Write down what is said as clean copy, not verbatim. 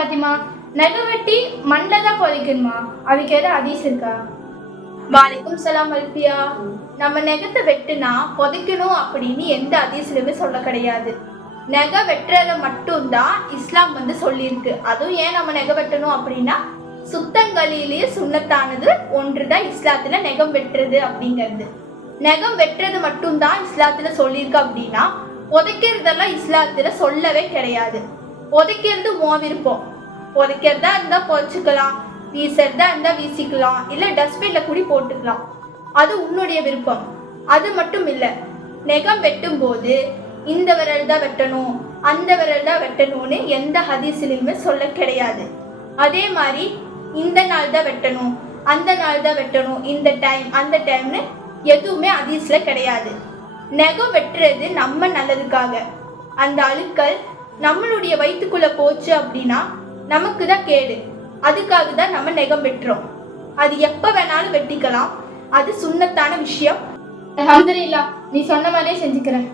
ஃபாத்திமா, நகம் வெட்டி மண்ணில் தான் புதைக்கணுமா? அதுக்கு ஏதாவது ஹதீஸ் இருக்கா? வாலைக்கும் சலாம் அல்பியா. நம்ம நெகத்தை வெட்டுனா புதைக்கணும் அப்படின்னு எந்த ஹதீஸ்லயுமே சொல்ல கிடையாது. நெகை வெட்டுறத மட்டும்தான் இஸ்லாம் சொல்லியிருக்கு. அதுவும் ஏன் நம்ம நெகை வெட்டணும் அப்படின்னா, சுத்தங்களிலேயே சுண்ணத்தானது ஒன்றுதான் இஸ்லாத்துல நெகம் வெட்டுறது அப்படிங்கிறது. நெகம் வெட்டுறது மட்டும்தான் இஸ்லாத்துல சொல்லியிருக்கு அப்படின்னா, புதைக்கிறதெல்லாம் இஸ்லாத்துல சொல்லவே கிடையாது. புதைக்கிறது விருப்பம். புதைக்கிறதா இருந்தா புதைச்சிக்கலாம், வீசுறதா இருந்தா வீசிக்கலாம், இல்ல டஸ்ட்பின்ல கூடி போட்டுக்கலாம். அது உன்னுடைய விருப்பம். அது மட்டும் இல்ல, நெகம் வெட்டும் போது இந்த விரல் தான் வெட்டணும், அந்த விரல் தான் வெட்டணும்னு எந்த ஹதீஸ்லயுமே சொல்ல கிடையாது. அதே மாதிரி இந்த நாள் தான் வெட்டணும், அந்த நாள் தான் வெட்டணும், இந்த டைம் அந்த டைம்னு எதுவுமே ஹதீஸ்ல கிடையாது. நெகம் வெட்டுறது நம்ம நல்லதுக்காக. அந்த அழுக்கள் நம்மளுடைய வயிற்றுக்குள்ள போச்சு அப்படின்னா நமக்கு தான் கேடு. அதுக்காக தான் நம்ம நெகம் வெட்டுறோம். அது எப்ப வேணாலும் வெட்டிக்கலாம். அது சுன்னத்தான விஷயம். அல்ஹம்துலில்லாஹ், நீ சொன்ன மாதிரியே செஞ்சுக்கிறேன்.